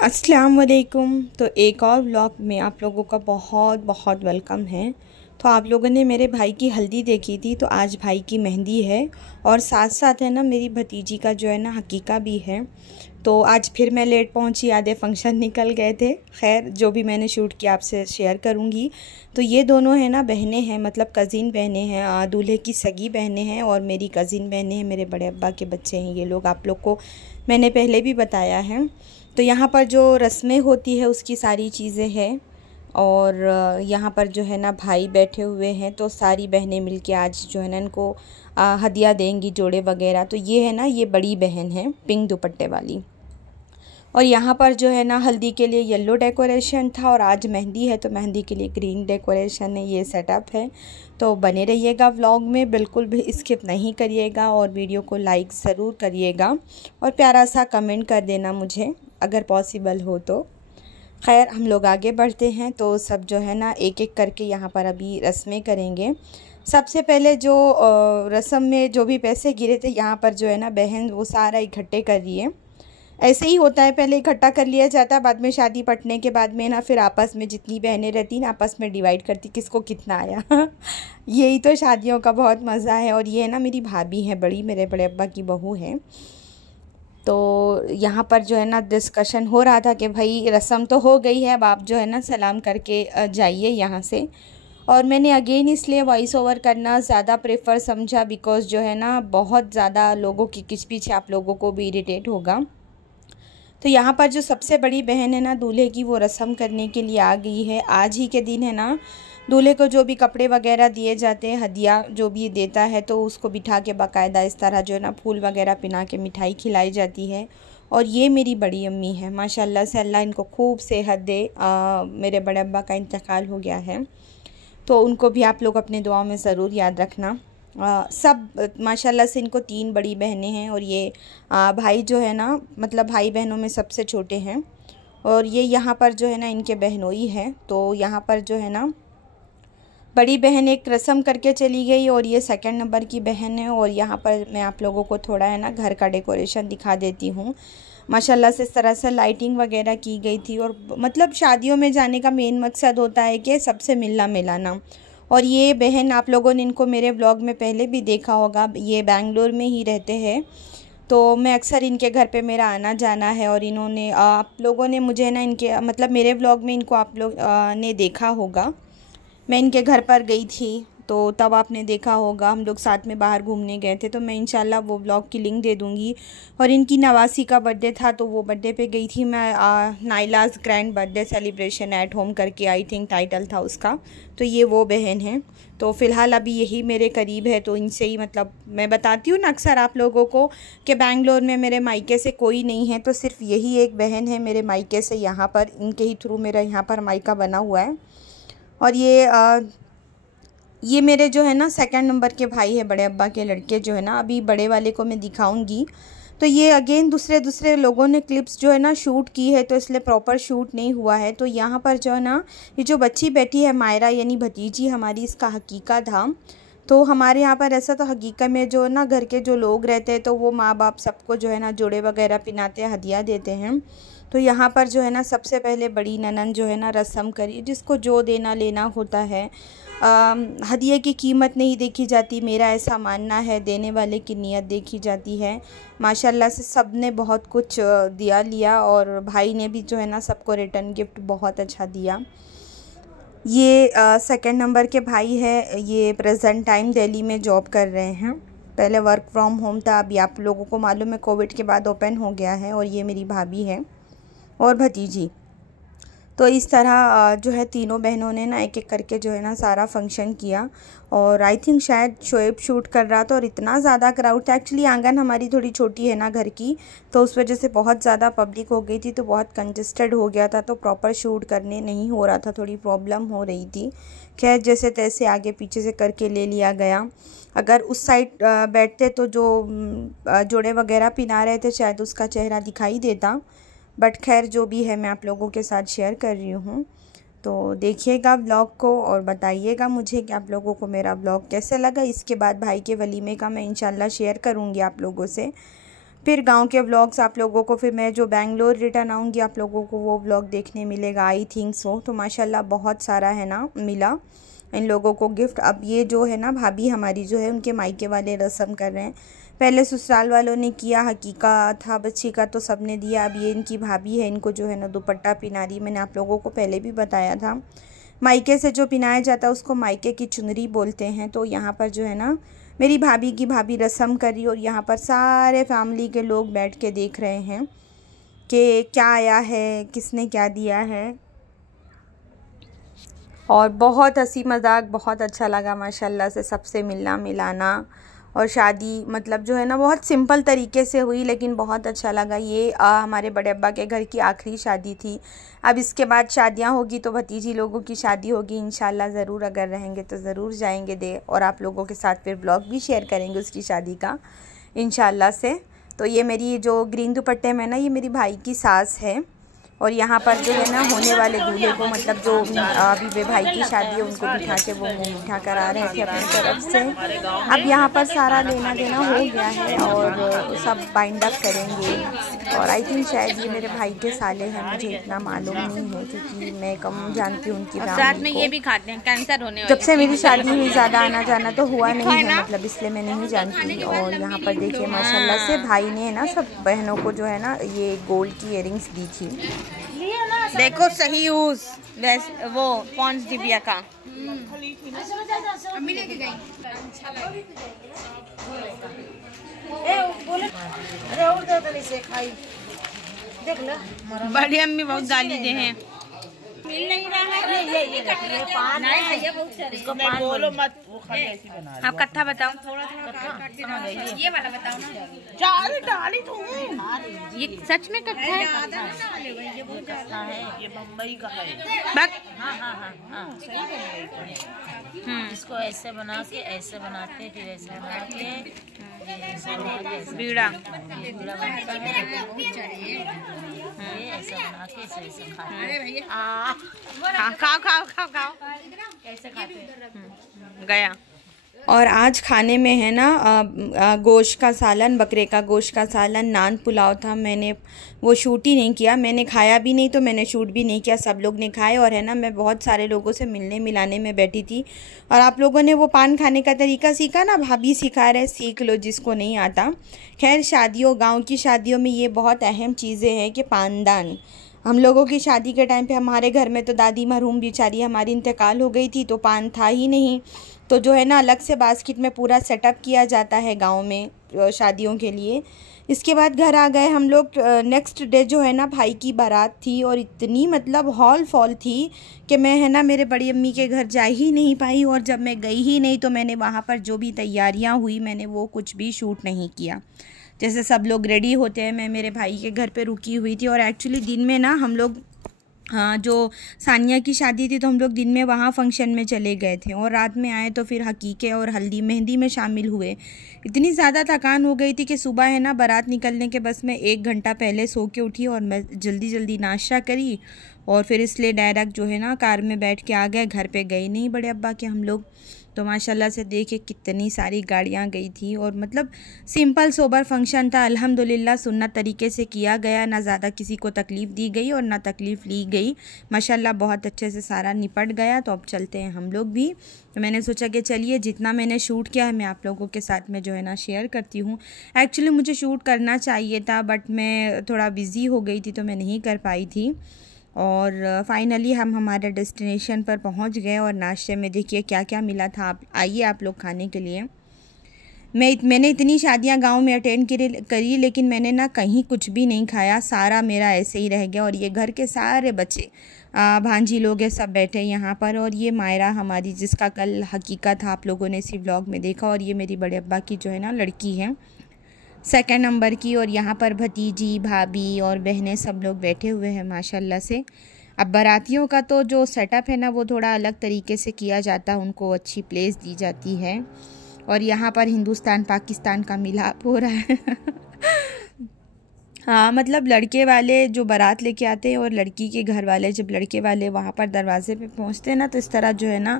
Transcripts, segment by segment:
अस्सलाम वालेकुम। तो एक और व्लॉग में आप लोगों का बहुत बहुत वेलकम है। तो आप लोगों ने मेरे भाई की हल्दी देखी थी, तो आज भाई की मेहंदी है और साथ साथ है ना मेरी भतीजी का जो है ना हकीका भी है। तो आज फिर मैं लेट पहुंची, आधे फंक्शन निकल गए थे। खैर जो भी मैंने शूट किया आपसे शेयर करूंगी। तो ये दोनों है ना बहनें हैं, मतलब कज़िन बहनें हैं, दूल्हे की सगी बहनें हैं और मेरी कज़िन बहनें हैं, मेरे बड़े अब्बा के बच्चे हैं ये लोग। आप लोग को मैंने पहले भी बताया है। तो यहाँ पर जो रस्में होती है उसकी सारी चीज़ें हैं और यहाँ पर जो है ना भाई बैठे हुए हैं। तो सारी बहनें मिलके आज जो है ना इनको हदिया देंगी, जोड़े वगैरह। तो ये है ना, ये बड़ी बहन है पिंक दुपट्टे वाली। और यहाँ पर जो है ना हल्दी के लिए येलो डेकोरेशन था और आज मेहंदी है तो मेहंदी के लिए ग्रीन डेकोरेशन है। ये सेटअप है। तो बने रहिएगा व्लॉग में, बिल्कुल भी स्किप नहीं करिएगा और वीडियो को लाइक ज़रूर करिएगा और प्यारा सा कमेंट कर देना मुझे अगर पॉसिबल हो तो। खैर हम लोग आगे बढ़ते हैं। तो सब जो है ना एक एक करके यहाँ पर अभी रस्में करेंगे। सबसे पहले जो रस्म में जो भी पैसे गिरे थे यहाँ पर जो है ना बहन वो सारा इकट्ठे कर रही है। ऐसे ही होता है, पहले इकट्ठा कर लिया जाता है, बाद में शादी पटने के बाद में ना फिर आपस में जितनी बहनें रहती ना आपस में डिवाइड करती किसको कितना आया। यही तो शादियों का बहुत मज़ा है। और ये है ना मेरी भाभी है बड़ी, मेरे बड़े अब्बा की बहू है। तो यहाँ पर जो है ना डिस्कशन हो रहा था कि भाई रस्म तो हो गई है, अब आप जो है ना सलाम करके जाइए यहाँ से। और मैंने अगेन इसलिए वॉइस ओवर करना ज़्यादा प्रेफर समझा बिकॉज़ जो है ना बहुत ज़्यादा लोगों की किचपिच आप लोगों को भी इरिटेट होगा। तो यहाँ पर जो सबसे बड़ी बहन है ना दूल्हे की, वो रस्म करने के लिए आ गई है। आज ही के दिन है ना दूल्हे को जो भी कपड़े वगैरह दिए जाते हैं, हदिया जो भी देता है, तो उसको बिठा के बाकायदा इस तरह जो है ना फूल वगैरह पिना के मिठाई खिलाई जाती है। और ये मेरी बड़ी अम्मी है, माशाल्लाह से अल्लाह इनको खूब सेहत दे। मेरे बड़े अब्बा का इंतकाल हो गया है, तो उनको भी आप लोग अपने दुआओं में ज़रूर याद रखना। सब माशाल्लाह से इनको 3 बड़ी बहनें हैं और ये भाई जो है ना मतलब भाई बहनों में सबसे छोटे हैं। और ये यहाँ पर जो है ना इनके बहनोई हैं। तो यहाँ पर जो है ना बड़ी बहन एक रस्म करके चली गई और ये सेकंड नंबर की बहन है। और यहाँ पर मैं आप लोगों को थोड़ा है ना घर का डेकोरेशन दिखा देती हूँ। माशाल्लाह से इस तरह से लाइटिंग वगैरह की गई थी। और मतलब शादियों में जाने का मेन मकसद होता है कि सबसे मिलना मिलाना। और ये बहन आप लोगों ने इनको मेरे व्लॉग में पहले भी देखा होगा, ये बेंगलोर में ही रहते हैं। तो मैं अक्सर इनके घर पे मेरा आना जाना है। और इन्होंने आप लोगों ने मुझे ना इनके मतलब मेरे व्लॉग में इनको आप लोग ने देखा होगा। मैं इनके घर पर गई थी तो तब आपने देखा होगा, हम लोग साथ में बाहर घूमने गए थे। तो मैं इंशाल्लाह वो व्लॉग की लिंक दे दूँगी। और इनकी नवासी का बर्थडे था तो वो बर्थडे पे गई थी मैं। नाइलाज grand birthday celebration at home करके आई थिंक टाइटल था उसका। तो ये वो बहन है। तो फ़िलहाल अभी यही मेरे करीब है, तो इनसे ही मतलब मैं बताती हूँ ना अक्सर आप लोगों को कि बेंगलोर में मेरे मायके से कोई नहीं है, तो सिर्फ यही एक बहन है मेरे मायके से यहाँ पर, इनके ही थ्रू मेरा यहाँ पर मायका बना हुआ है। और ये मेरे जो है ना सेकंड नंबर के भाई है, बड़े अब्बा के लड़के जो है ना, अभी बड़े वाले को मैं दिखाऊंगी। तो ये अगेन दूसरे लोगों ने क्लिप्स जो है ना शूट की है, तो इसलिए प्रॉपर शूट नहीं हुआ है। तो यहाँ पर जो है ना ये जो बच्ची बैठी है मायरा यानी भतीजी हमारी, इसका हकीका था। तो हमारे यहाँ पर ऐसा, तो हकीका में जो ना घर के जो लोग रहते हैं तो वो माँ बाप सबको जो है ना जोड़े वगैरह पिनाते हैं, हदिया देते हैं। तो यहाँ पर जो है ना सबसे पहले बड़ी ननन जो है ना रस्म करी, जिसको जो देना लेना होता है। हदिये की कीमत नहीं देखी जाती, मेरा ऐसा मानना है, देने वाले की नीयत देखी जाती है। माशाल्लाह से सब ने बहुत कुछ दिया लिया और भाई ने भी जो है ना सबको रिटर्न गिफ्ट बहुत अच्छा दिया। ये सेकंड नंबर के भाई है, ये प्रेजेंट टाइम दिल्ली में जॉब कर रहे हैं। पहले वर्क फ्रॉम होम था, अभी आप लोगों को मालूम है कोविड के बाद ओपन हो गया है। और ये मेरी भाभी है और भतीजी। तो इस तरह जो है तीनों बहनों ने ना एक एक करके जो है ना सारा फंक्शन किया। और आई थिंक शायद शोएब शूट कर रहा था और इतना ज़्यादा क्राउड था। एक्चुअली आंगन हमारी थोड़ी छोटी है ना घर की, तो उस वजह से बहुत ज़्यादा पब्लिक हो गई थी, तो बहुत कंजस्टेड हो गया था, तो प्रॉपर शूट करने नहीं हो रहा था, थोड़ी प्रॉब्लम हो रही थी। खैर जैसे तैसे आगे पीछे से करके ले लिया गया। अगर उस साइड बैठते तो जो जोड़े वगैरह पिना रहे थे शायद उसका चेहरा दिखाई देता, बट खैर जो भी है मैं आप लोगों के साथ शेयर कर रही हूँ। तो देखिएगा व्लॉग को और बताइएगा मुझे कि आप लोगों को मेरा व्लॉग कैसे लगा। इसके बाद भाई के वलीमे का मैं इंशाल्लाह शेयर करूँगी आप लोगों से। फिर गांव के व्लॉग्स आप लोगों को, फिर मैं जो बेंगलोर रिटर्न आऊँगी आप लोगों को वो व्लॉग देखने मिलेगा, आई थिंक सो। तो माशाल्लाह बहुत सारा है ना मिला इन लोगों को गिफ्ट। अब ये जो है ना भाभी हमारी जो है उनके मायके वाले रस्म कर रहे हैं। पहले ससुराल वालों ने किया, हकीका था बच्ची का तो सब ने दिया। अब ये इनकी भाभी है, इनको जो है ना दुपट्टा पिना रही। मैंने आप लोगों को पहले भी बताया था, मायके से जो पिनाया जाता है उसको मायके की चुनरी बोलते हैं। तो यहाँ पर जो है ना मेरी भाभी की भाभी रस्म कर रही और यहाँ पर सारे फैमिली के लोग बैठ के देख रहे हैं कि क्या आया है, किसने क्या दिया है। और बहुत हंसी मजाक, बहुत अच्छा लगा माशाल्लाह से सबसे मिलना मिलाना। और शादी मतलब जो है ना बहुत सिंपल तरीके से हुई, लेकिन बहुत अच्छा लगा। ये हमारे बड़े अब्बा के घर की आखिरी शादी थी। अब इसके बाद शादियां होगी तो भतीजी लोगों की शादी होगी इंशाल्लाह। ज़रूर अगर रहेंगे तो ज़रूर जाएंगे दे, और आप लोगों के साथ फिर ब्लॉग भी शेयर करेंगे उसकी शादी का इंशाल्लाह से। तो ये मेरी जो ग्रीन दुपट्टे में ना, ये मेरी भाई की सास है। और यहाँ पर जो है ना होने वाले दूल्हे को, मतलब जो अभी वे भाई की शादी है उनको बिठा के वो मुँह मीठा करा रहे थे अपनी तरफ से। अब यहाँ पर सारा लेना देना हो गया है और सब बाइंड अप करेंगे। और आई थिंक शायद ये मेरे भाई के साले हैं, मुझे इतना मालूम नहीं है क्योंकि मैं कम जानती हूँ उनकी फैमिली को। ये भी खाते हैं, कैंसर होने जब से मेरी शादी हुई ज़्यादा आना जाना तो हुआ नहीं है, मतलब इसलिए मैं नहीं जानती। और यहाँ पर देखिए माशाल्लाह से भाई ने ना सब बहनों को जो है ना ये गोल्ड की इयरिंग्स दी थी। देखो सही यूज वो पॉन्ड्स दिव्या का। बड़ी अम्मी बहुत गाली दे हैं। मिल नहीं रहा है। इसको पान बोलो मत, वो खाली ऐसी बना रही है। आप कट्ठा बताओ, थोड़ा थोड़ा ये वाला बताओ ना। डाली तो ये सच में कट्ठा है? ये बम्बई का है। इसको ऐसे बना के ऐसे बनाते, फिर ऐसे बना के बीड़ा ऐसा बना के ऐसे खाते। खाओ खाओ खाओ खाओ, कैसे खाते गया। और आज खाने में है ना गोश्त का सालन, बकरे का गोश्त का सालन, नान पुलाव था। मैंने वो शूट ही नहीं किया, मैंने खाया भी नहीं तो मैंने शूट भी नहीं किया, सब लोग ने खाए। और है ना मैं बहुत सारे लोगों से मिलने मिलाने में बैठी थी। और आप लोगों ने वो पान खाने का तरीका सीखा ना, भाभी सिखा रहे, सीख लो जिसको नहीं आता। खैर शादियों, गाँव की शादियों में ये बहुत अहम चीज़ें हैं कि पानदान। हम लोगों की शादी के टाइम पे हमारे घर में तो दादी मरहूम बेचारी हमारी इंतकाल हो गई थी तो पान था ही नहीं। तो जो है ना अलग से बास्केट में पूरा सेटअप किया जाता है गांव में शादियों के लिए। इसके बाद घर आ गए हम लोग। नेक्स्ट डे जो है ना भाई की बारात थी और इतनी मतलब हॉल फॉल थी कि मैं है ना मेरे बड़ी अम्मी के घर जा ही नहीं पाई। और जब मैं गई ही नहीं तो मैंने वहाँ पर जो भी तैयारियाँ हुई मैंने वो कुछ भी शूट नहीं किया। जैसे सब लोग रेडी होते हैं, मैं मेरे भाई के घर पे रुकी हुई थी। और एक्चुअली दिन में ना हम लोग जो सानिया की शादी थी तो हम लोग दिन में वहाँ फंक्शन में चले गए थे और रात में आए तो फिर हकीके और हल्दी मेहंदी में शामिल हुए। इतनी ज़्यादा थकान हो गई थी कि सुबह है ना बारात निकलने के बस मैं 1 घंटा पहले सो के उठी और मैं जल्दी जल्दी नाश्ता करी और फिर इसलिए डायरेक्ट जो है ना कार में बैठ के आ गए। घर पे गए नहीं बड़े अब्बा के हम लोग। तो माशाल्लाह से देखे कितनी सारी गाड़ियाँ गई थी और मतलब सिंपल सोबर फंक्शन था। अल्हम्दुलिल्लाह सुन्नत तरीके से किया गया, ना ज़्यादा किसी को तकलीफ़ दी गई और ना तकलीफ़ ली गई। माशाल्लाह बहुत अच्छे से सारा निपट गया। तो अब चलते हैं हम लोग भी। तो मैंने सोचा कि चलिए जितना मैंने शूट किया है मैं आप लोगों के साथ में जो है ना शेयर करती हूँ। एक्चुअली मुझे शूट करना चाहिए था बट मैं थोड़ा बिज़ी हो गई थी तो मैं नहीं कर पाई थी। और फाइनली हम हमारे डेस्टिनेशन पर पहुंच गए और नाश्ते में देखिए क्या क्या मिला था। आप आइए आप लोग खाने के लिए। मैंने इतनी शादियां गांव में अटेंड करी लेकिन मैंने ना कहीं कुछ भी नहीं खाया, सारा मेरा ऐसे ही रह गया। और ये घर के सारे बच्चे भांजी लोग हैं सब बैठे यहाँ पर। और ये मायरा हमारी जिसका कल हकीकत था आप लोगों ने इसी व्लॉग में देखा। और ये मेरी बड़े अब्बा की जो है ना लड़की है 2nd नंबर की। और यहाँ पर भतीजी भाभी और बहनें सब लोग बैठे हुए हैं माशाल्लाह से। अब बारातियों का तो जो सेटअप है ना वो थोड़ा अलग तरीके से किया जाता है, उनको अच्छी प्लेस दी जाती है। और यहाँ पर हिंदुस्तान पाकिस्तान का मिलाप हो रहा है हाँ, मतलब लड़के वाले जो बारात लेके आते हैं और लड़की के घर वाले, जब लड़के वाले वहाँ पर दरवाजे पे पहुँचते हैं ना, तो इस तरह जो है ना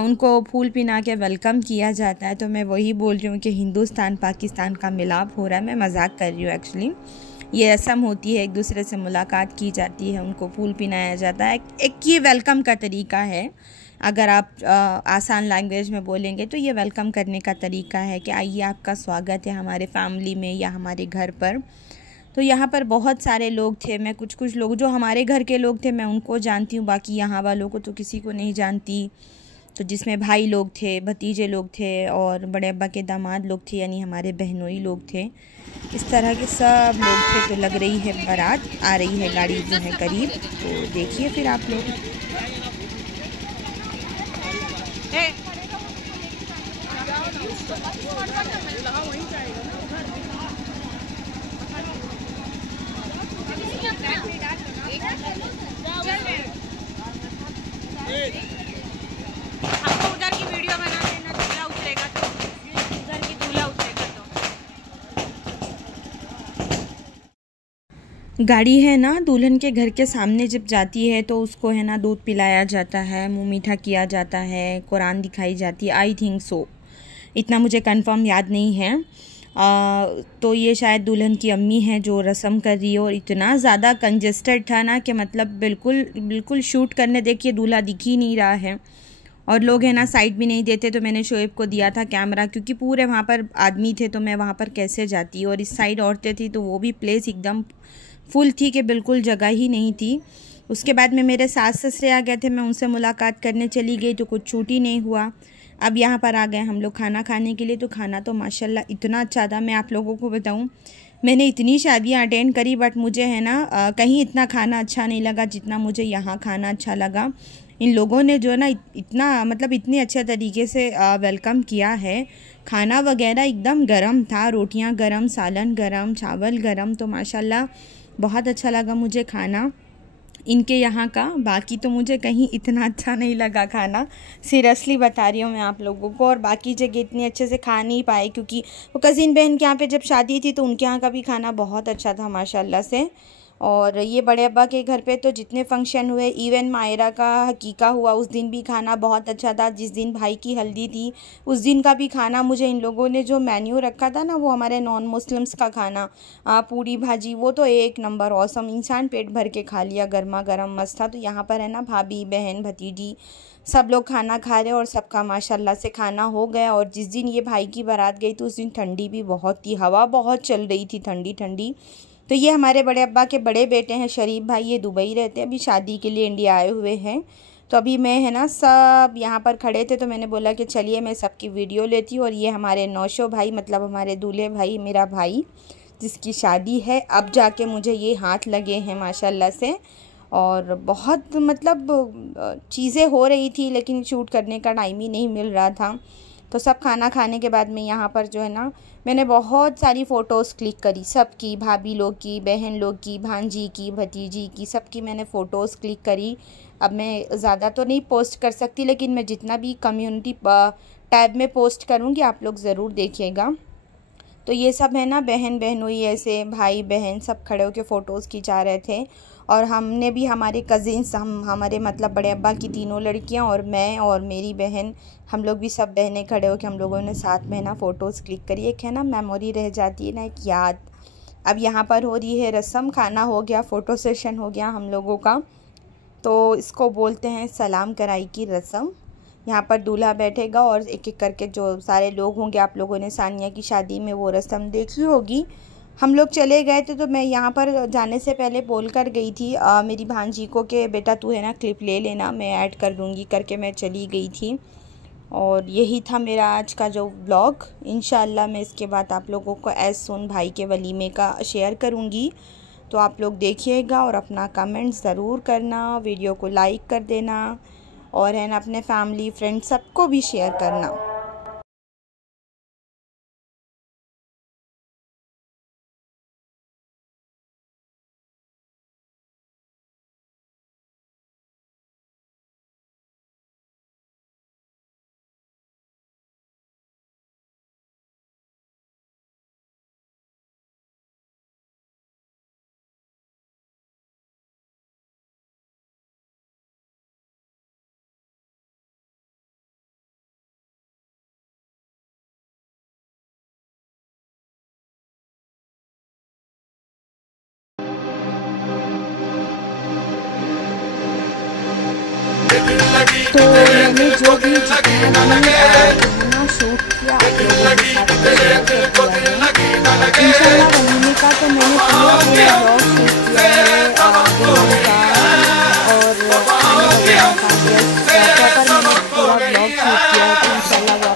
उनको फूल पिना के वेलकम किया जाता है। तो मैं वही बोल रही हूँ कि हिंदुस्तान पाकिस्तान का मिलाप हो रहा है। मैं मजाक कर रही हूँ एक्चुअली। ये रस्म होती है, एक दूसरे से मुलाकात की जाती है, उनको फूल पिनाया जाता है। एक ये वेलकम का तरीका है। अगर आप आसान लैंग्वेज में बोलेंगे तो ये वेलकम करने का तरीका है कि आइए, आपका स्वागत है हमारे फैमिली में या हमारे घर पर। तो यहाँ पर बहुत सारे लोग थे। मैं कुछ लोग जो हमारे घर के लोग थे मैं उनको जानती हूँ, बाकी यहाँ वालों को तो किसी को नहीं जानती। तो जिसमें भाई लोग थे, भतीजे लोग थे और बड़े अब्बा के दामाद लोग थे, यानी हमारे बहनोई लोग थे। इस तरह के सब लोग थे। तो लग रही है बारात आ रही है, गाड़ी जो है करीब। तो देखिए फिर आप लोग। हमको उधर की वीडियो बना देना, दूल्हा उतरेगा तो, उधर की दूल्हा उतरेगा तो। गाड़ी है ना दुल्हन के घर के सामने जब जाती है तो उसको है ना दूध पिलाया जाता है, मुंह मीठा किया जाता है, कुरान दिखाई जाती है। आई थिंक सो, इतना मुझे कंफर्म याद नहीं है। तो ये शायद दुल्हन की अम्मी है जो रस्म कर रही है। और इतना ज़्यादा कंजेस्टेड था ना कि मतलब बिल्कुल बिल्कुल शूट करने देखिए दूल्हा दिख ही नहीं रहा है। और लोग है ना साइड भी नहीं देते। तो मैंने शोएब को दिया था कैमरा, क्योंकि पूरे वहाँ पर आदमी थे तो मैं वहाँ पर कैसे जाती। और इस साइड औरतें थी तो वो भी प्लेस एकदम फुल थी कि बिल्कुल जगह ही नहीं थी। उसके बाद में मेरे सास ससुरे आ गए थे, मैं उनसे मुलाकात करने चली गई तो कुछ छूट ही नहीं हुआ। अब यहाँ पर आ गए हम लोग खाना खाने के लिए। तो खाना तो माशाल्लाह इतना अच्छा था, मैं आप लोगों को बताऊँ, मैंने इतनी शादियाँ अटेंड करी बट मुझे है ना कहीं इतना खाना अच्छा नहीं लगा जितना मुझे यहाँ खाना अच्छा लगा। इन लोगों ने जो है ना इतना मतलब इतने अच्छे तरीके से वेलकम किया है। खाना वगैरह एकदम गरम था, रोटियां गरम, सालन गरम, चावल गरम। तो माशाल्लाह बहुत अच्छा लगा मुझे खाना इनके यहाँ का। बाकी तो मुझे कहीं इतना अच्छा नहीं लगा खाना, सीरियसली बता रही हूँ मैं आप लोगों को। और बाकी जगह इतने अच्छे से खा नहीं पाए क्योंकि वो कज़िन बहन के यहाँ पे जब शादी थी तो उनके यहाँ का भी खाना बहुत अच्छा था माशाल्लाह से। और ये बड़े अब्बा के घर पे तो जितने फंक्शन हुए, इवन मायरा का हकीका हुआ, उस दिन भी खाना बहुत अच्छा था। जिस दिन भाई की हल्दी थी उस दिन का भी खाना, मुझे इन लोगों ने जो मेन्यू रखा था ना वो हमारे नॉन मुस्लिम्स का खाना, पूरी भाजी, वो तो एक नंबर औसम, इंसान पेट भर के खा लिया, गर्मा गर्म मस्त था। तो यहाँ पर है ना भाभी बहन भतीजी सब लोग खाना खा रहे और सबका माशाल्लाह से खाना हो गया। और जिस दिन ये भाई की बारात गई तो उस दिन ठंडी भी बहुत थी, हवा बहुत चल रही थी, ठंडी ठंडी। तो ये हमारे बड़े अब्बा के बड़े बेटे हैं शरीफ भाई, ये दुबई रहते हैं, अभी शादी के लिए इंडिया आए हुए हैं। तो अभी मैं है ना सब यहाँ पर खड़े थे तो मैंने बोला कि चलिए मैं सबकी वीडियो लेती हूँ। और ये हमारे नौशो भाई, मतलब हमारे दूल्हे भाई, मेरा भाई जिसकी शादी है, अब जाके मुझे ये हाथ लगे हैं माशाल्लाह से। और बहुत मतलब चीज़ें हो रही थी लेकिन शूट करने का टाइम ही नहीं मिल रहा था। तो सब खाना खाने के बाद में यहाँ पर जो है ना मैंने बहुत सारी फ़ोटोज़ क्लिक करी, सबकी, भाभी लोग की, बहन लोग की, भांजी की, भतीजी की, सबकी मैंने फ़ोटोज़ क्लिक करी। अब मैं ज़्यादा तो नहीं पोस्ट कर सकती लेकिन मैं जितना भी कम्युनिटी टैब में पोस्ट करूँगी आप लोग ज़रूर देखिएगा। तो ये सब है ना बहन बहनोई, ऐसे भाई बहन सब खड़े होकर फ़ोटोज़ खिंचा रहे थे। और हमने भी हमारे कज़िन्स, हमारे मतलब बड़े अब्बा की तीनों लड़कियां और मैं और मेरी बहन, हम लोग भी सब बहनें खड़े होकर हम लोगों ने साथ में ना फ़ोटोज़ क्लिक करी। एक है ना मेमोरी रह जाती है ना, एक याद। अब यहाँ पर हो रही है रस्म, खाना हो गया, फ़ोटो सेशन हो गया हम लोगों का। तो इसको बोलते हैं सलाम कराई की रस्म। यहाँ पर दूल्हा बैठेगा और एक एक करके जो सारे लोग होंगे, आप लोगों ने सानिया की शादी में वो रस्म देखी होगी। हम लोग चले गए थे तो मैं यहाँ पर जाने से पहले बोल कर गई थी मेरी भांजी को कि बेटा तू है ना क्लिप ले लेना, मैं ऐड कर दूँगी करके मैं चली गई थी। और यही था मेरा आज का जो व्लॉग। इंशाल्लाह मैं इसके बाद आप लोगों को एज़ सुन भाई के वलीमे का शेयर करूँगी। तो आप लोग देखिएगा और अपना कमेंट ज़रूर करना, वीडियो को लाइक कर देना और है ना अपने फैमिली फ्रेंड सबको भी शेयर करना। तो मैंने जो भी जितना शूट किया आप लोगों के साथ इंशाल्लाह वलीमे का तो मैंने पूरा व्लॉग शूट किया है वलीमे का और खाने वगैरह का प्रॉपर मैंने पूरा व्लॉग शूट किया है। तो इंशाल्लाह